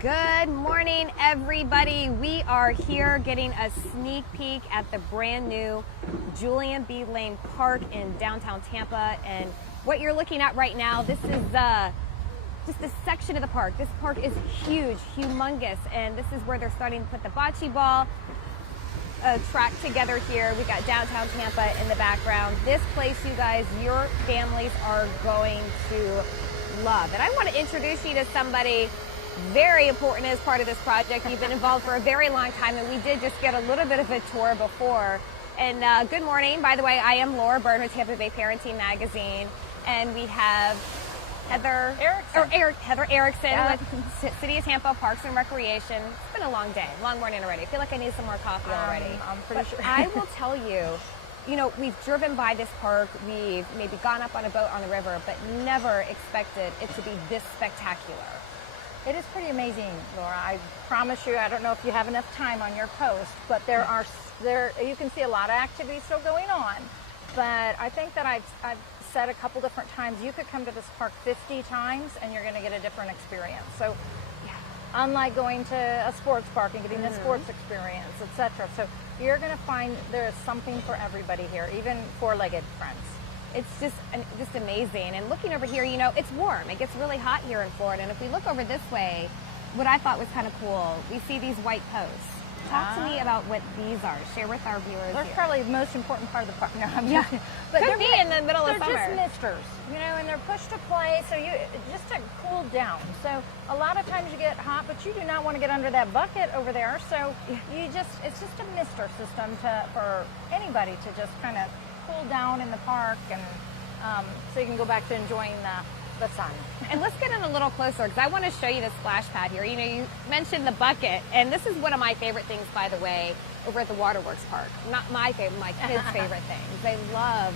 Good morning, everybody. We are here getting a sneak peek at the brand new Julian B Lane Park in downtown Tampa. And what you're looking at right now, this is just a section of the park. This park is huge, humongous, and this is where they're starting to put the bocce ball track together here. We got downtown Tampa in the background. This place, you guys, your families are going to love. And I want to introduce you to somebody very important as part of this project. You've been involved for a very long time, and we did just get a little bit of a tour before. And good morning. By the way, I am Laura Byrne with Tampa Bay Parenting Magazine, and we have Heather Erickson with City of Tampa Parks and Recreation. It's been a long day, long morning already. I feel like I need some more coffee already. I'm pretty sure. I will tell you, you know, we've driven by this park, we've maybe gone up on a boat on the river, but never expected it to be this spectacular. It is pretty amazing, Laura. I promise you, I don't know if you have enough time on your post, but you can see a lot of activity still going on. But I think that I've said a couple different times, you could come to this park 50 times and you're going to get a different experience. So unlike going to a sports park and getting the sports experience, etc. So you're going to find there's something for everybody here, even four-legged friends. It's just amazing. And looking over here, you know, it's warm. It gets really hot here in Florida. And if we look over this way, what I thought was kind of cool, we see these white posts. Talk to me about what these are. Share with our viewers. They're probably the most important part of the park. No, I'm joking. But they're in the middle of summer. They're just misters, you know, and they're pushed to play, so just to cool down. So a lot of times you get hot, but you do not want to get under that bucket over there. So it's just a mister system for anybody to just kind of cool down in the park, and so you can go back to enjoying the sun. And let's get in a little closer, because I want to show you the splash pad here. You know, you mentioned the bucket, and this is one of my favorite things, by the way, over at the Waterworks Park. Not my favorite, my kids' favorite things. They love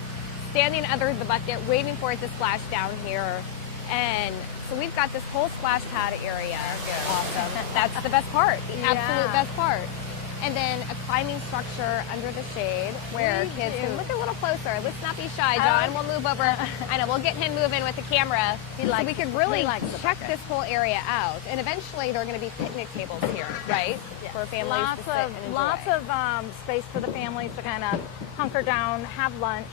standing under the bucket, waiting for it to splash down here. And so we've got this whole splash pad area. Awesome. That's the best part, the absolute best part. And then a climbing structure under the shade where kids can look a little closer. Let's not be shy, John. We'll move over. I know, we'll get him moving with the camera. So we could really check this whole area out. And eventually there are going to be picnic tables here, right? Yes. For families to sit and enjoy. Lots of space for the families to kind of hunker down, have lunch,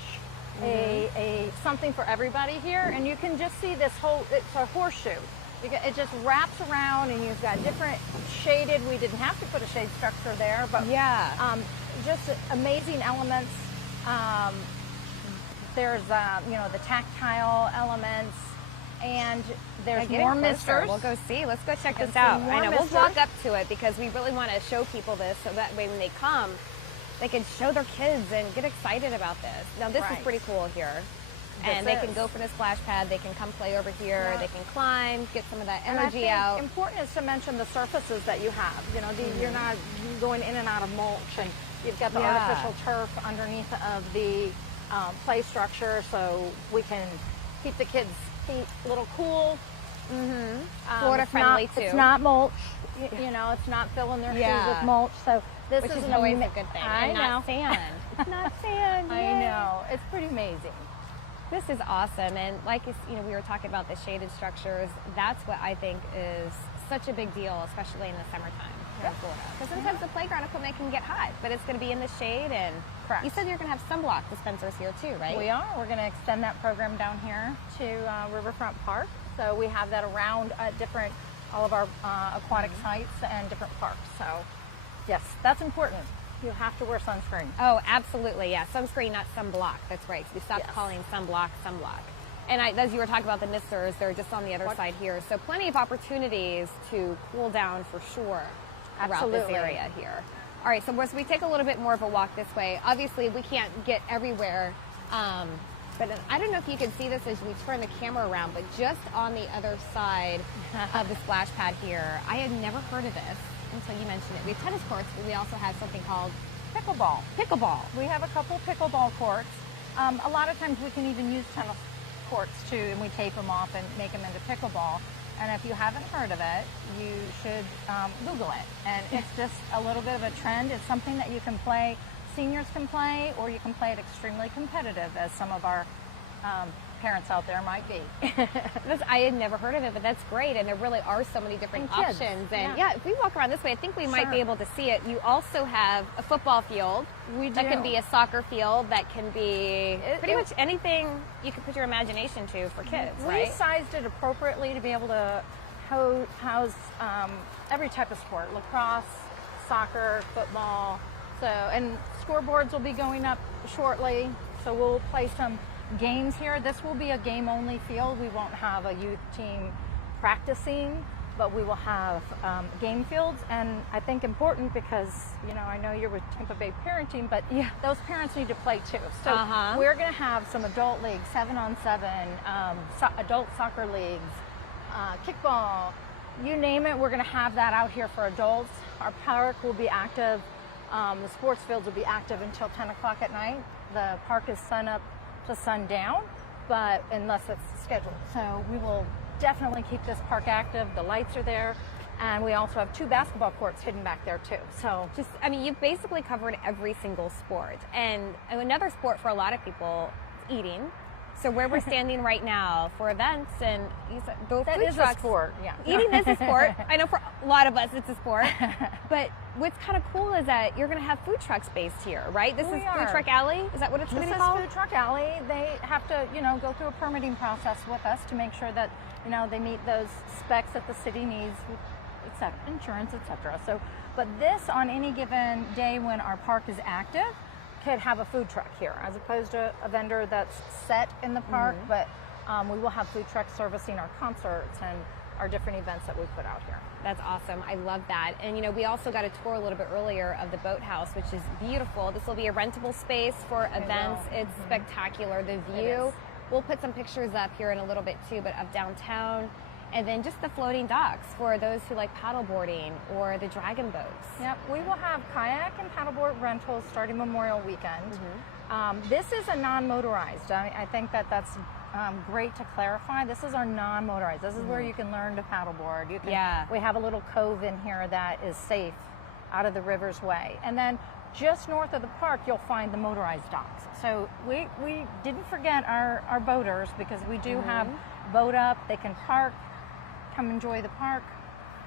something for everybody here. And you can just see this whole, it's a horseshoe. It just wraps around, and you've got different shaded. We didn't have to put a shade structure there, but just amazing elements. There's you know, the tactile elements, and there's more misters. We'll go see. Let's go check this out. I know, we'll walk up to it because we really want to show people this, so that way when they come, they can show their kids and get excited about this. Now this is pretty cool here. And they can go for the splash pad, they can come play over here, they can climb, get some of that energy out. Important is to mention the surfaces that you have. You know, you're not going in and out of mulch, and you've got the artificial turf underneath of the play structure, so we can keep the kids' feet a little cool. Florida friendly too. It's not mulch. You know, it's not filling their shoes with mulch. So this is always a good thing. I know. Not sand. It's not sand. I know. It's pretty amazing. This is awesome, and like you know, we were talking about the shaded structures. That's what I think is such a big deal, especially in the summertime here in Florida. Because sometimes the playground equipment can get hot, but it's going to be in the shade. And you said you're going to have sunblock dispensers here too, right? We are. We're going to extend that program down here to Riverfront Park. So we have that around all of our aquatic sites and different parks. So yes, that's important. You have to wear sunscreen. Oh, absolutely, yeah. Sunscreen, not sunblock. That's right. We stopped calling sunblock. And as you were talking about the misters, they're just on the other side here. So plenty of opportunities to cool down for sure throughout this area here. All right, so as we take a little bit more of a walk this way, obviously we can't get everywhere, but I don't know if you can see this as we turn the camera around, but just on the other side of the splash pad here, I had never heard of this until you mentioned it. We have tennis courts, but we also have something called pickleball. Pickleball. We have a couple pickleball courts. A lot of times we can even use tennis courts too, and we tape them off and make them into pickleball. And if you haven't heard of it, you should Google it. And it's just a little bit of a trend. It's something that you can play, seniors can play, or you can play it extremely competitive, as some of our parents out there might be. I had never heard of it, but that's great. And there really are so many different And kids, options. And yeah. if we walk around this way, I think we might Sure. be able to see it. You also have a football field. We That do. can be a soccer field. That can be pretty it- much anything you can put your imagination to for kids, We right? sized it appropriately to be able to house every type of sport: lacrosse, soccer, football. So, and scoreboards will be going up shortly. So we'll play some games here. This will be a game-only field. We won't have a youth team practicing, but we will have game fields. And I think important because, you know, I know you're with Tampa Bay Parenting, but Yeah. those parents need to play too. So we're going to have some adult leagues, 7-on-7, adult soccer leagues, kickball, you name it. We're going to have that out here for adults. Our park will be active. The sports fields will be active until 10 o'clock at night. The park is sun up to sundown, but unless it's scheduled. So we will definitely keep this park active. The lights are there. And we also have 2 basketball courts hidden back there too. So You've basically covered every single sport. And another sport for a lot of people is eating. So where we're standing right now for events and the that food is trucks, a sport. Yeah. Eating is a sport. I know for a lot of us it's a sport. But what's kind of cool is that you're going to have food trucks based here, right? This We is are. Food Truck Alley? Is that what it's going This to be is called? Food Truck Alley. They have to, you know, go through a permitting process with us to make sure that, you know, they meet those specs that the city needs, except insurance, etc. So, but this on any given day when our park is active could have a food truck here, as opposed to a vendor that's set in the park. But we will have food trucks servicing our concerts and our different events that we put out here. That's awesome. I love that. And you know, we also got a tour a little bit earlier of the Boathouse, which is beautiful. This will be a rentable space for events. It's spectacular. The view. is. We'll put some pictures up here in a little bit too, but of downtown. And then just the floating docks for those who like paddleboarding or the dragon boats. Yep, we will have kayak and paddleboard rentals starting Memorial Weekend. This is a non-motorized. I think that's great to clarify. This is our non-motorized. This is where you can learn to paddleboard. You can, Yeah. We have a little cove in here that is safe out of the river's way. And then just north of the park, you'll find the motorized docks. So we didn't forget our boaters, because we do have boat up. They can park, come enjoy the park.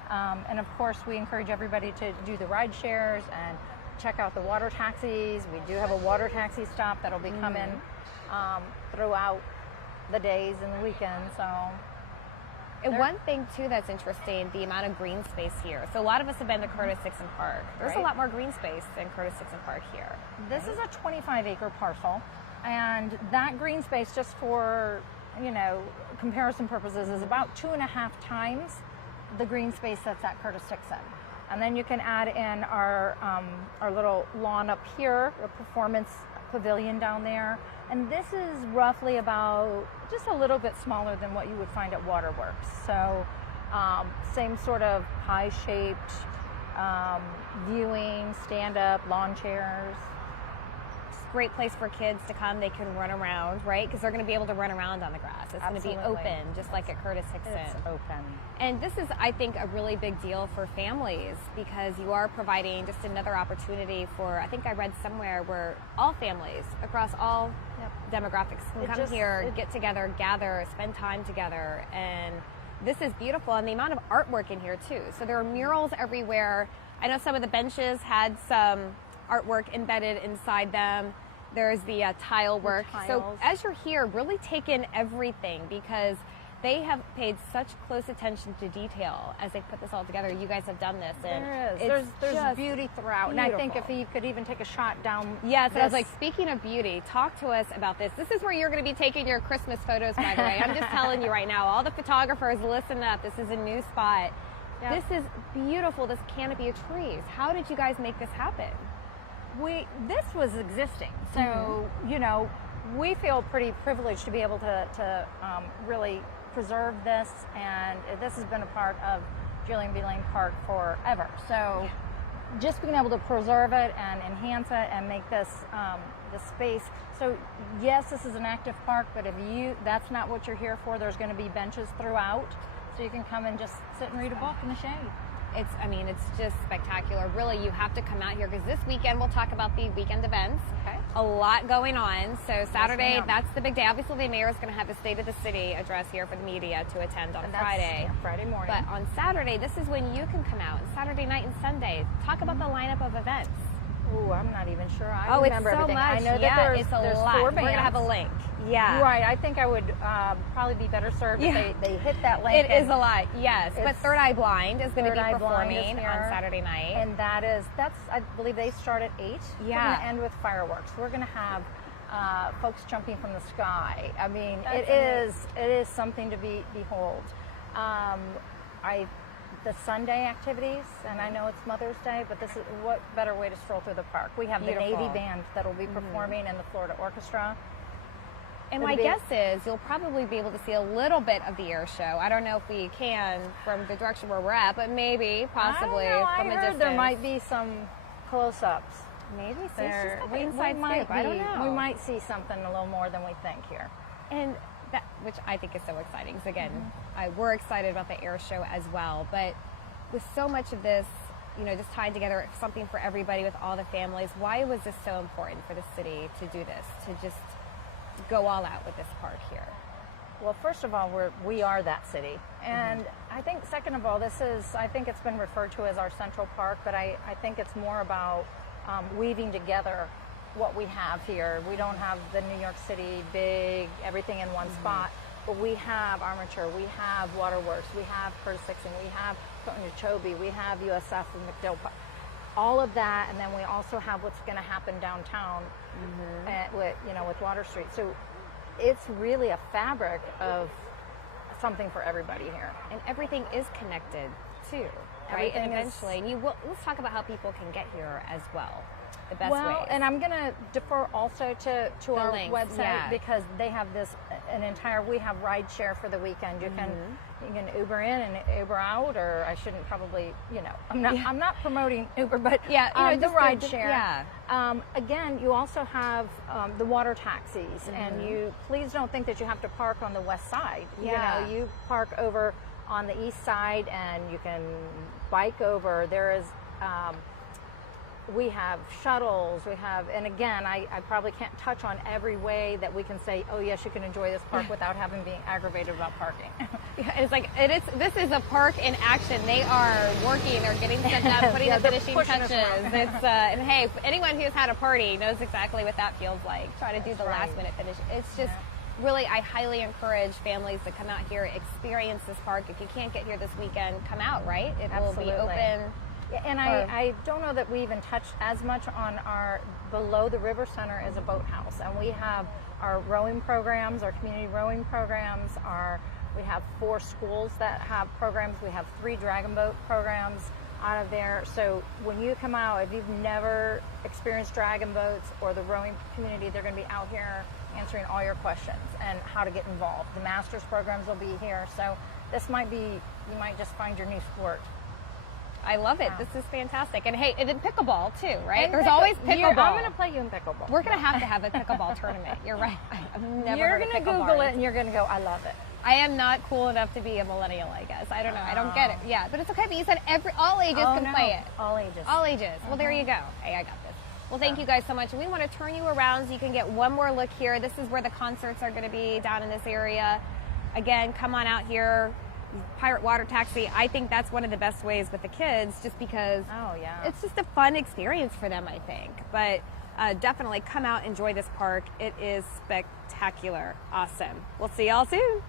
And of course, we encourage everybody to do the ride shares and check out the water taxis. We do have a water taxi stop that'll be coming throughout the days and the weekends. So, And one thing too that's interesting, the amount of green space here. So a lot of us have been to Curtis Dixon Park. There's a Right. lot more green space than Curtis Dixon Park here. this is a 25-acre parcel, and that green space, just for, you know, comparison purposes, is about 2.5 times the green space that's at Curtis Dixon. And then you can add in our little lawn up here, a performance pavilion down there. And this is roughly about just a little bit smaller than what you would find at Waterworks. So same sort of pie-shaped viewing, stand-up, lawn chairs. It's a great place for kids to come. They can run around, right? Because they're going to be able to run around on the grass. It's going to be Absolutely. open, just like at Curtis Dixon. It's open. And this is, I think, a really big deal for families, because you are providing just another opportunity for, I think I read somewhere where all families across all demographics can come here, get together, gather, spend time together. And this is beautiful. And the amount of artwork in here too. So there are murals everywhere. I know some of the benches had some artwork embedded inside them. There's the tile work. So tiles. as you're here, really take in everything, because they have paid such close attention to detail as they put this all together. You guys have done this, and There is. it's There's just beauty throughout. And I think if beautiful. you could even take a shot down. Yes, and I was this- like, speaking of beauty, talk to us about this. This is where you're going to be taking your Christmas photos, by the way. I'm just telling you right now, all the photographers, listen up. This is a new spot. Yep. This is beautiful, this canopy of trees. How did you guys make this happen? This was existing, so you know, we feel pretty privileged to be able to really preserve this, and this has been a part of Julian B. Lane Park forever. So just being able to preserve it and enhance it and make this the space. So yes, this is an active park, but if that's not what you're here for, there's going to be benches throughout, so you can come and just sit and read a book in the shade. I mean, it's just spectacular. Really, you have to come out here because this weekend we'll talk about the weekend events. Okay. A lot going on. So Saturday, ma'am. that's the big day. Obviously, the mayor is going to have a State of the City address here for the media to attend on And that's, Friday. yeah, Friday morning. But on Saturday, this is when you can come out. Saturday night and Sunday. Talk about the lineup of events. Ooh, I'm not even sure. I Oh, remember it's so everything. much. I know Yeah, that it's a there's lot. 4 We're bands. going to have a link. Yeah. Right. I think I would probably be better served Yeah. if they hit that link. It is a lot, yes. But It's- Third Eye Blind is going to Third be Eye Blind is performing here. on Saturday night. And that's, I believe they start at 8. Yeah. We're going to end with fireworks. We're going to have folks jumping from the sky. I mean, That's it is something to behold. The Sunday activities, and I know it's Mother's Day, but this is what better way to stroll through the park. We have Beautiful. the Navy Band that will be performing and the Florida Orchestra. And my guess is you'll probably be able to see a little bit of the air show. I don't know if we can from the direction where we're at, but maybe, possibly I don't know. from I a heard distance. there might be some close-ups. Maybe see, There, it's just like an inside scoop. I don't know. We might see something a little more than we think here. And that, which I think is so exciting. So again, we're excited about the air show as well. But with so much of this, you know, just tying together something for everybody with all the families, why was this so important for the city to do this, to just go all out with this park here? Well, first of all, we are that city. And I think, second of all, I think it's been referred to as our Central Park, but I think it's more about weaving together what we have here. We don't have the New York City big, everything in one spot, but we have Armature, we have Waterworks, we have Curtis Dixon, we have Okeechobee, we have USF and McDill Park. All of that, and then we also have what's going to happen downtown with Water Street. So it's really a fabric of something for everybody here. And everything is connected too, right? Everything And is- eventually, let's talk about how people can get here as well. The best Well, ways. and I'm going to defer also to our links, website yeah. because they have we have ride share for the weekend. You can Uber in and Uber out, or I shouldn't probably, I'm not promoting Uber, but the just ride share. Yeah. Again, you also have the water taxis, and you please don't think that you have to park on the west side. Yeah. You park over on the east side, and you can bike over. There is. We have shuttles, and again, I probably can't touch on every way that we can say, oh yes, you can enjoy this park without having being aggravated about parking. It's like, this is a park in action. They are working, they're getting set up, putting the they're finishing pushing us touches. around. And hey, anyone who's had a party knows exactly what that feels like. Try to do the last right. minute finish. It's just, really, I highly encourage families to come out here, experience this park. If you can't get here this weekend, come out, right? It will be open. And I don't know that we even touched as much on below the River Center is a boathouse. And we have our rowing programs, our community rowing programs, we have 4 schools that have programs. We have 3 dragon boat programs out of there. So when you come out, if you've never experienced dragon boats or the rowing community, they're going to be out here answering all your questions and how to get involved. The master's programs will be here. So you might just find your new sport. I love it. This is fantastic. And hey, and then pickleball too, right? And There's always pickleball. I'm going to play you in pickleball. We're going to have a pickleball tournament. You're right. I've never You're heard of going to pickleball. Google it and you're going to go, I love it. I am not cool enough to be a millennial, I guess. I don't know. I don't get it. Yeah, but it's okay. But you said all ages can play it. All ages. All ages. Well, there you go. Hey, I got this. Well, thank you guys so much. And we want to turn you around so you can get one more look here. This is where the concerts are going to be down in this area. Again, come on out here. Pirate Water Taxi. I think that's one of the best ways with the kids, just because it's just a fun experience for them, I think. But definitely come out, enjoy this park. It is spectacular. Awesome. We'll see y'all soon.